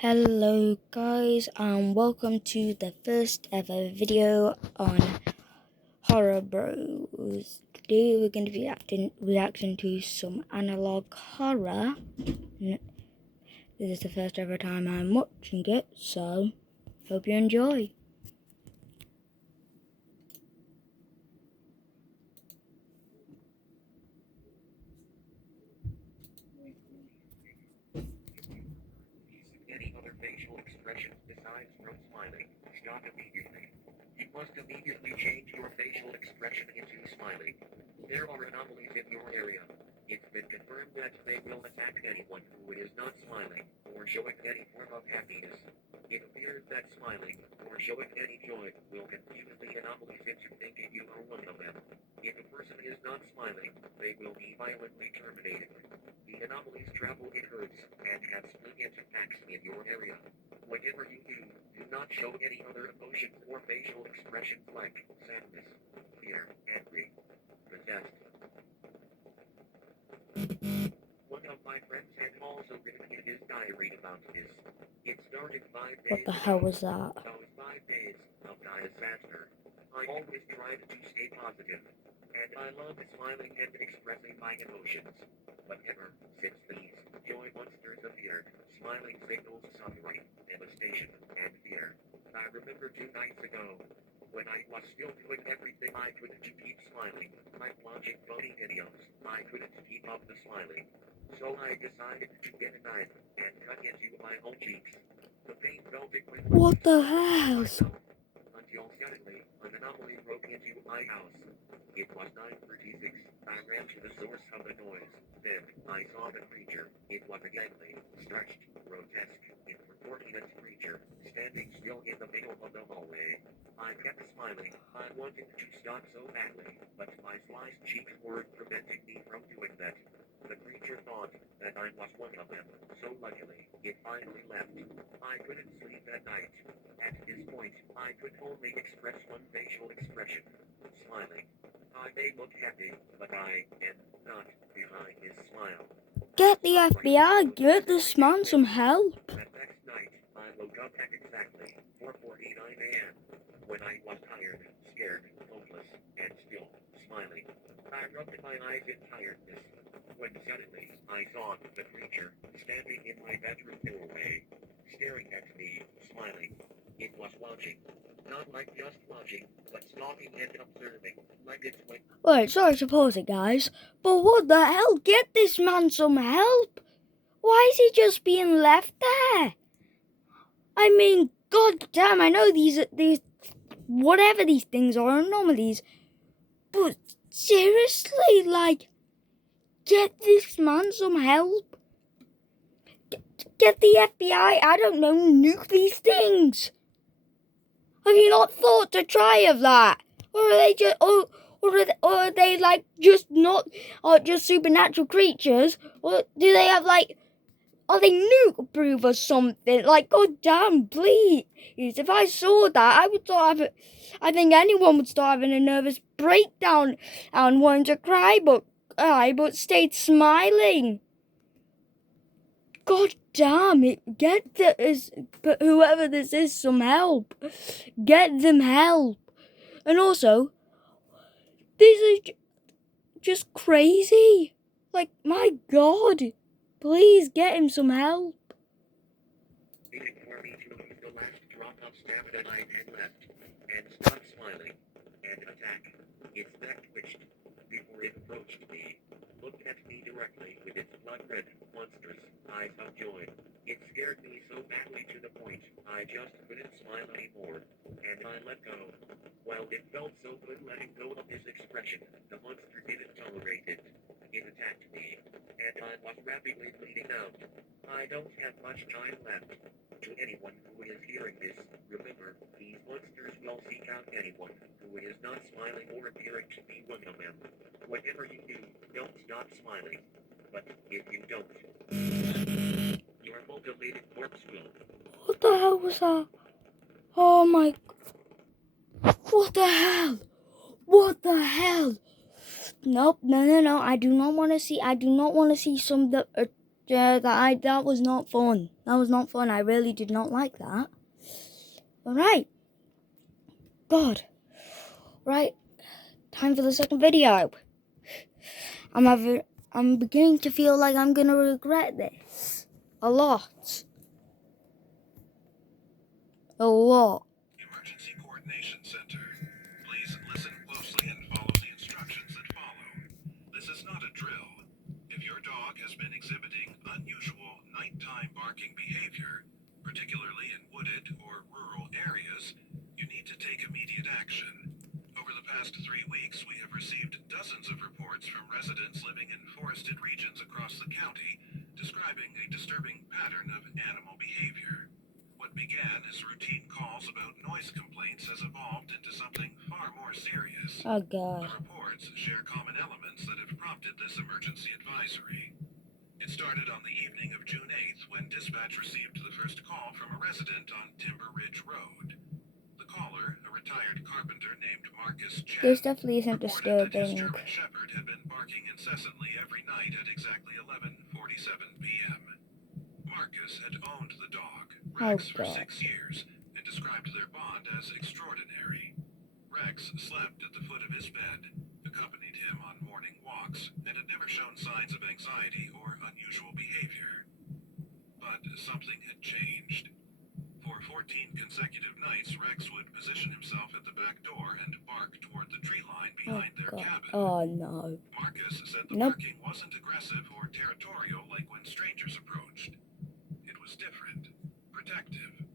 Hello guys and welcome to the first ever video on Horror Bros. Today we're going to be reacting to some analog horror. This is the first ever time I'm watching it, so hope you enjoy. Any other facial expression besides from smiling, stop immediately. You must immediately change your facial expression into smiling. There are anomalies in your area. It's been confirmed that they will attack anyone who is not smiling or showing any form of happiness. It appears that smiling or showing any joy will confuse the anomalies into thinking you are one of them. If a person is not smiling, they will be violently terminated. The anomalies travel in herds and have split into packs in your area. Whatever you do not show any other emotions or facial expressions like sadness, fear, angry, possessed. One of my friends had also written in his diary about this. It started 5 days What the hell ago. was that? Those 5 days of disaster. I always tried to stay positive, and I loved smiling and expressing my emotions. But ever since these joy monsters appeared, smiling signals suffering, devastation, and fear. I remember 2 nights ago, when I was still doing everything I could to keep smiling, like watching funny videos, I couldn't keep up the smiling. So I decided to get a knife and cut into my own cheeks. The pain felt equivalent What to the smiling hell? myself, until suddenly, an anomaly broke into my house. It was 9:36. I ran to the source of the noise. Then, I saw the creature. It was a gangly, stretched, grotesque, inordinate creature, standing still in the middle of the hallway. I kept smiling. I wanted to stop so badly, but my sliced cheeks were preventing me from doing that. The creature thought that I was one of them, so luckily, it finally left. I couldn't sleep at night. At this point, I could only express one facial expression, smiling. I may look happy, but I am not behind his smile. Get the FBI, get this man some help. That next night, I woke up at exactly 4:49 a.m. when I was tired, scared, hopeless, and still smiling. I rubbed my eyes in tiredness. When suddenly, I saw the creature standing in my bedroom doorway, staring at me, smiling. It was watching. Not like just watching, but stalking and observing, like it's like. Wait, sorry to pause it guys, but what the hell? Get this man some help. Why is he just being left there? I mean, god damn, I know these whatever these things are anomalies, but seriously, like, get this man some help. Get the FBI, I don't know, nuke these things. Have you not thought to try of that? Or are they just, or are they like just not, or just supernatural creatures? Or do they have like, are they nuke proof or something? Like, god damn, please. If I saw that, I would start having, I think anyone would start having a nervous breakdown and wanting to cry, but stayed smiling. God damn it, get this, but whoever this is, some help. Get them help. And also, this is just crazy. Like, my god. Please get him some help. Waiting for me to lose the last drop of stamina I had left, and stop smiling, and attack. Its neck twitched before it approached me, looked at me directly with its blood-red, monstrous eyes of joy. It scared me so badly to the point I just couldn't smile anymore, and I let go. While it felt so good letting go of this expression, the monster didn't tolerate it. It attacked me, and I was rapidly bleeding out. I don't have much time left. To anyone who is hearing this, remember, these monsters will seek out anyone who is not smiling or appearing to be one of them. Whatever you do, don't stop smiling. But if you don't, your mutilated corpse will. What the hell was that? Oh my... What the hell? What the hell? Nope, no. I do not want to see some That was not fun. That was not fun. I really did not like that. Alright. God. Right. Time for the second video. I'm beginning to feel like I'm gonna regret this. A lot. A lot. Emergency Coordination Center. Please listen closely and follow the instructions that follow. This is not a drill. If your dog has been exhibiting unusual nighttime barking behavior, particularly in wooded or rural areas, you need to take immediate action. Over the past 3 weeks, we have received dozens of reports from residents living in forested regions across the county, describing a disturbing pattern of animal behavior. What began as routine calls about noise complaints has evolved into something far more serious. Oh God. The reports share common elements that have prompted this emergency advisory. It started on the evening of June 8th when dispatch received the first call from a resident on Timber Ridge Road. The caller, a retired carpenter named Marcus Chen, This definitely isn't reported that his disturbing. German Shepherd had been barking incessantly every night at exactly 11:47 p.m. Marcus had owned the dog, Rex, for 6 years, and described their bond as extraordinary. Rex slept at the foot of his bed, accompanied him on morning walks, and had never shown signs of anxiety or unusual behavior. But something had changed. For 14 consecutive nights, Rex would position himself at the back door and bark toward the tree line behind their cabin. Oh no. Marcus said the barking wasn't aggressive or territorial like when strangers approached. It was different, protective.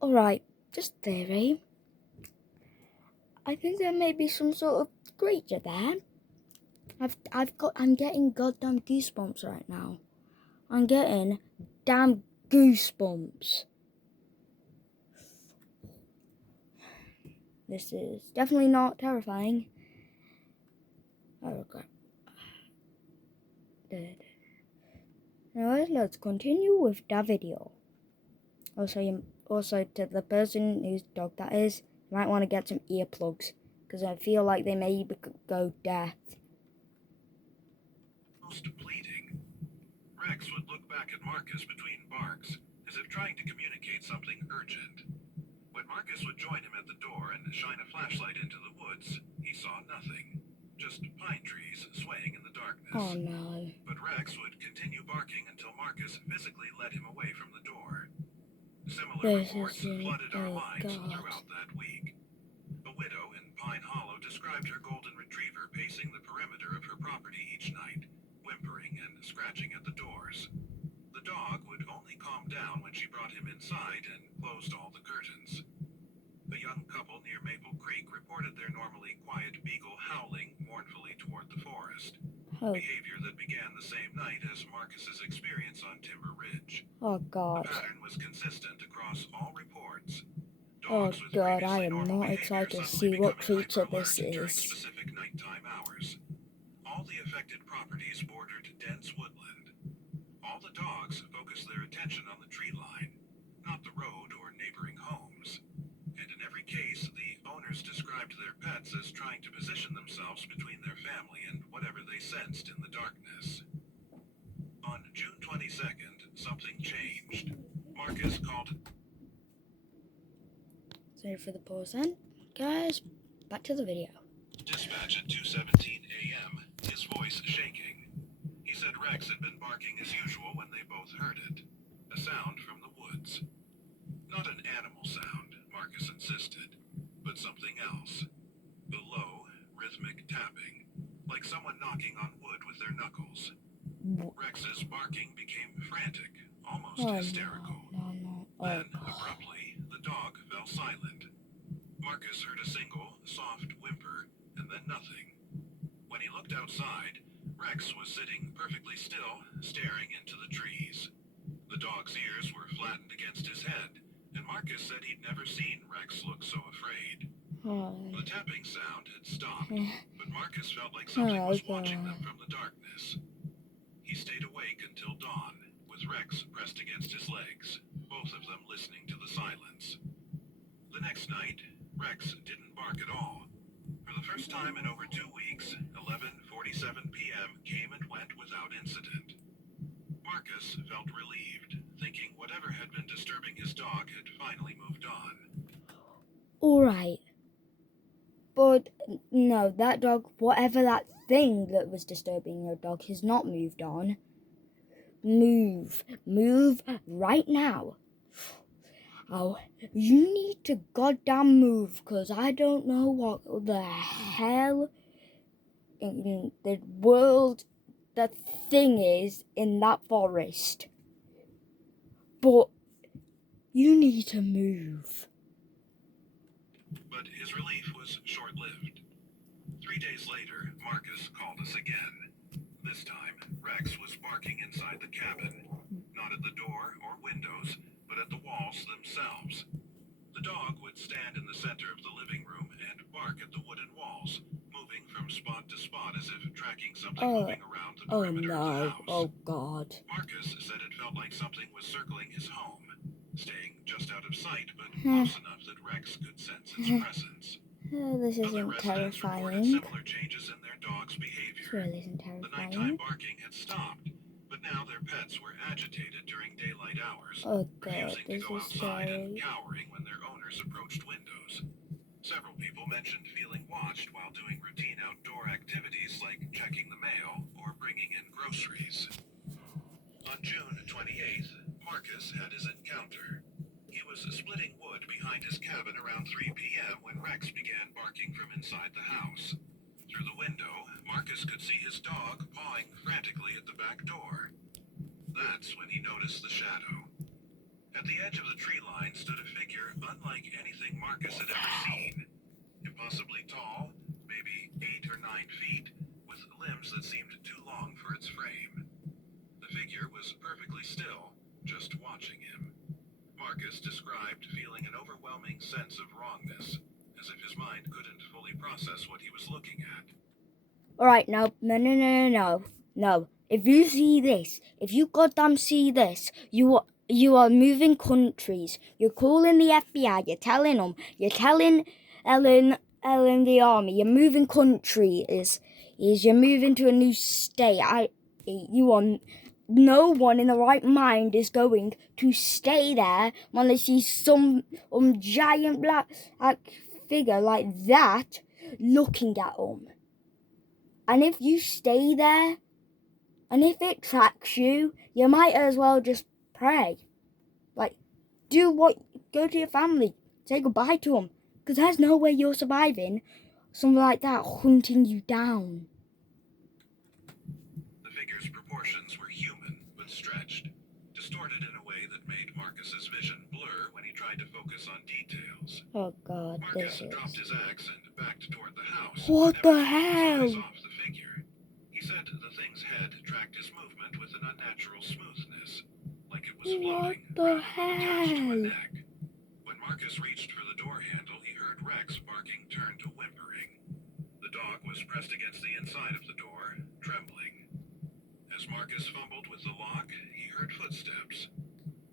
Alright, just theory. I think there may be some sort of creature there. I'm getting goddamn goosebumps right now. I'm getting damn goosebumps. This is definitely not terrifying. I regret. Now let's continue with the video. Also to the person whose dog that is, you might want to get some earplugs because I feel like they may go deaf. Most pleading. Rex would look back at Marcus between barks, as if trying to communicate something urgent. When Marcus would join him at the door and shine a flashlight into the woods, he saw nothing. Just pine trees swaying in the darkness. Oh no. But Rex would continue barking until Marcus physically led him away from the door. Similar reports flooded our lines throughout that week. A widow in Pine Hollow described her golden retriever pacing the perimeter of her property each night, whimpering and scratching at the doors. The dog would only calm down when she brought him inside and closed all the curtains. A young couple near Maple Creek reported their normally quiet beagle howling mournfully toward the forest. Behavior that began the same night as Marcus's experience on Timber Ridge. Oh God. The pattern was consistent across all reports. Oh Dogs with God, I previously am normal not behavior excited to suddenly see what becoming creature hyper-alert this during is. specific nighttime hours. All the affected properties bordered dense woodland. All the dogs focused their attention on the tree line, not the road or neighboring homes. And in every case, the owners described their pets as trying to position themselves between their family and whatever they sensed in the darkness. On June 22nd, something changed. Marcus called. Sorry for the pause then. Guys, back to the video. Dispatch at 2:17 a.m., his voice shaking. He said Rex had been barking as usual when they both heard it. A sound from the woods. Not an animal sound, Marcus insisted, but something else. A low, rhythmic tapping, like someone knocking on wood with their knuckles. Rex's barking became frantic, almost hysterical. No. Then, abruptly, the dog fell silent. Marcus heard a single, soft whimper, and then nothing. When he looked outside, Rex was sitting perfectly still, staring into the trees. The dog's ears were flattened against his head, and Marcus said he'd never seen Rex look so afraid. The tapping sound had stopped, but Marcus felt like something was watching them from the darkness. He stayed awake until dawn, with Rex pressed against his legs, both of them listening to the silence. The next night, Rex didn't bark at all. For the first time in over 2 weeks, 11:47 p.m. came and went without incident. been disturbing his dog had finally moved on. Alright. But no, that dog, whatever that thing that was disturbing your dog, has not moved on. Move right now. Oh, you need to goddamn move, because I don't know what the hell in the world the thing is in that forest. But you need to move. But his relief was short-lived. 3 days later, Marcus called us again. This time, Rex was barking inside the cabin, not at the door or windows, but at the walls themselves. The dog would stand in the center of the living room and bark at the wooden walls, moving from spot to spot as if tracking something moving around the perimeter of the house. Oh God. Marcus said it felt like something was circling his home, staying just out of sight, but close enough that Rex could sense its presence. Oh, this Other isn't residents reported terrifying. similar changes in their dog's This behavior. really isn't The nighttime terrifying. barking had stopped, but now their pets were agitated during daylight hours, Oh God, refusing to this go is outside and scary. cowering when their owners approached windows. Several people mentioned feeling watched while doing routine outdoor activities like checking the mail or bringing in groceries. On June 28th, Marcus had his encounter. He was splitting wood behind his cabin around 3 p.m. when Rex began barking from inside the house. Through the window, Marcus could see his dog pawing frantically at the back door. That's when he noticed the shadow. At the edge of the tree line stood a figure unlike anything Marcus had ever seen. Impossibly tall, maybe 8 or 9 feet, with limbs that seemed too long for its frame. The figure was perfectly still, just watching him. Marcus described feeling an overwhelming sense of wrongness, as if his mind couldn't fully process what he was looking at. Alright, no. If you see this, if you goddamn see this, you are moving countries. You're calling the FBI, you're telling them, you're telling Ellen the army, you're moving countries, you're moving to a new state. No one in the right mind is going to stay there when they see some giant black figure like that looking at them. And if you stay there, and if it tracks you, you might as well just pray. Like, go to your family, say goodbye to them, because there's no way you're surviving something like that hunting you down. The figure's proportions were human, but stretched, distorted in a way that made Marcus's vision blur when he tried to focus on details. Oh God, Marcus this is... dropped his axe and backed toward the house. What never the taking his eyes hell? off the figure. He said the thing's head tracked his movement with an unnatural smoothness, like it was What floating the rather than attached to a hell? neck. When Marcus reached for the door handle, he heard Rex barking turn to whimpering. The dog was pressed against the inside of the door, trembling. As Marcus fumbled with the lock, he heard footsteps.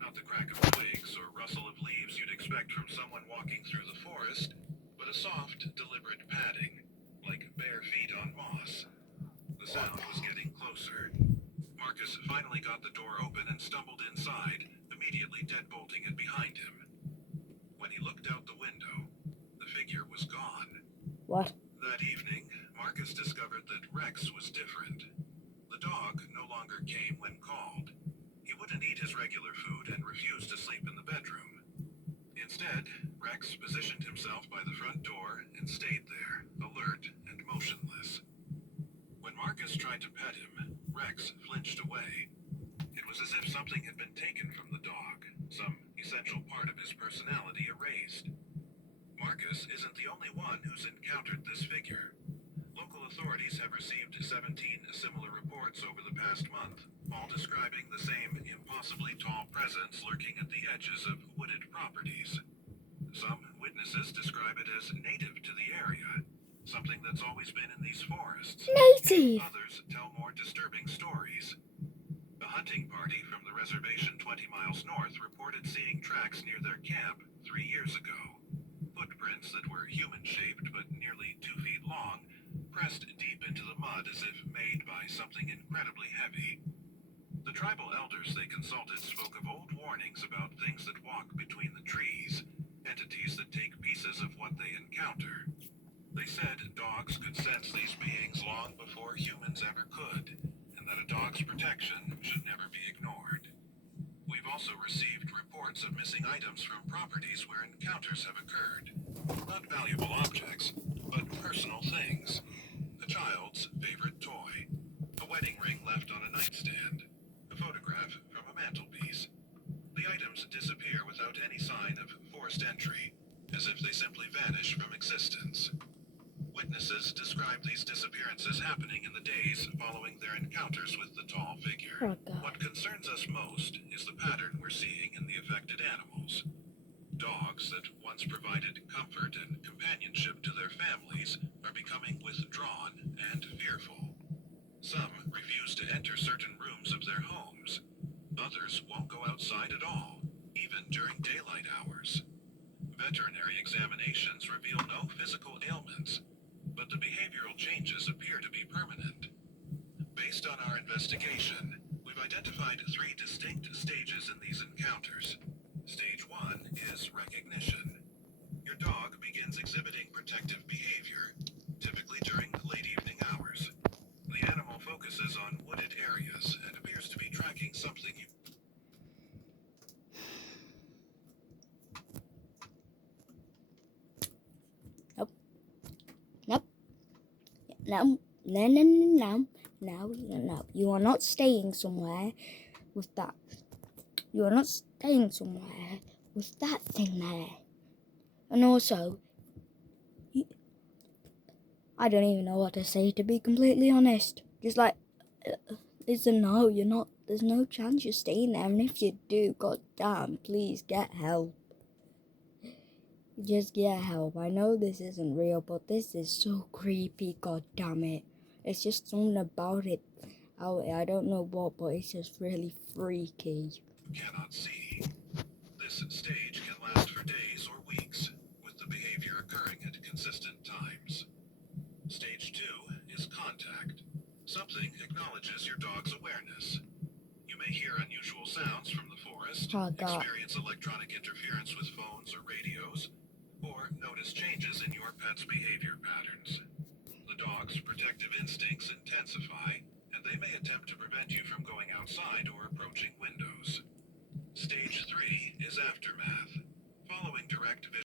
Not the crack of twigs or rustle of leaves you'd expect from someone walking through the forest, but a soft, deliberate padding, like bare feet on moss. The sound was getting closer. Marcus finally got the door open and stumbled inside, immediately deadbolting it behind him. When he looked out the window, the figure was gone. What? That evening, Marcus discovered that Rex was different. The dog no longer came when called. He wouldn't eat his regular food and refused to sleep in the bedroom. Instead, Rex positioned himself by the front door and stayed there, alert and motionless. When Marcus tried to pet him, Rex flinched away. It was as if something had been taken from the dog, some essential part of his personality erased. Marcus isn't the only one who's encountered this figure. Local authorities have received 17 similar reports over the past month, all describing the same impossibly tall presence lurking at the edges of wooded properties. Some witnesses describe it as native to the area, something that's always been in these forests. Native! Others tell more disturbing stories. A hunting party from the reservation 20 miles north reported seeing tracks near their camp 3 years ago. Footprints that were human-shaped but nearly 2 feet long, pressed deep into the mud as if made by something incredibly heavy. The The tribal elders they consulted spoke of old warnings about things that walk between the trees, entities that take pieces of what they encounter. They said dogs could sense these beings long before humans ever could, and that a dog's protection should never be ignored. We've also received reports of missing items from properties where encounters have occurred. Not valuable objects, but personal things. A child's favorite toy, a wedding ring left on a nightstand, a photograph from a mantelpiece. The items disappear without any sign of forced entry, as if they simply vanish from existence. Witnesses describe these disappearances happening in the days following their encounters with the tall figure. Oh, God. What concerns us most is the pattern we're seeing in the affected animals. Dogs that once provided comfort and companionship to their families are becoming withdrawn and fearful. Some refuse to enter certain rooms of their homes. Others won't go outside at all, even during daylight hours. Veterinary examinations reveal no physical ailments, but the behavioral changes appear to be permanent. Based on our investigation, we've identified 3 distinct stages in these encounters. Stage 1 is recognition. Your dog begins exhibiting protective behavior, typically during late evening hours. The animal focuses on wooded areas and appears to be tracking something you... No. You are not staying somewhere with that. You are not staying somewhere with that thing there. And also, I don't even know what to say, to be completely honest. Just like, it's a no, you're not, there's no chance you're staying there. And if you do, god damn, please get help. Just get help. I know this isn't real, but this is so creepy, god damn it. It's just something about it. I don't know what, but it's just really freaky. cannot see. This stage can last for days or weeks, with the behavior occurring at consistent times. Stage 2 is contact. Something acknowledges your dog's awareness. You may hear unusual sounds from the forest, Oh, God. experience electronic interference with phones or radios, or notice changes in your pet's behavior patterns. The dog's protective instincts intensify, and they may attempt to prevent you from going outside or approaching windows. Stage 3 is aftermath. Following direct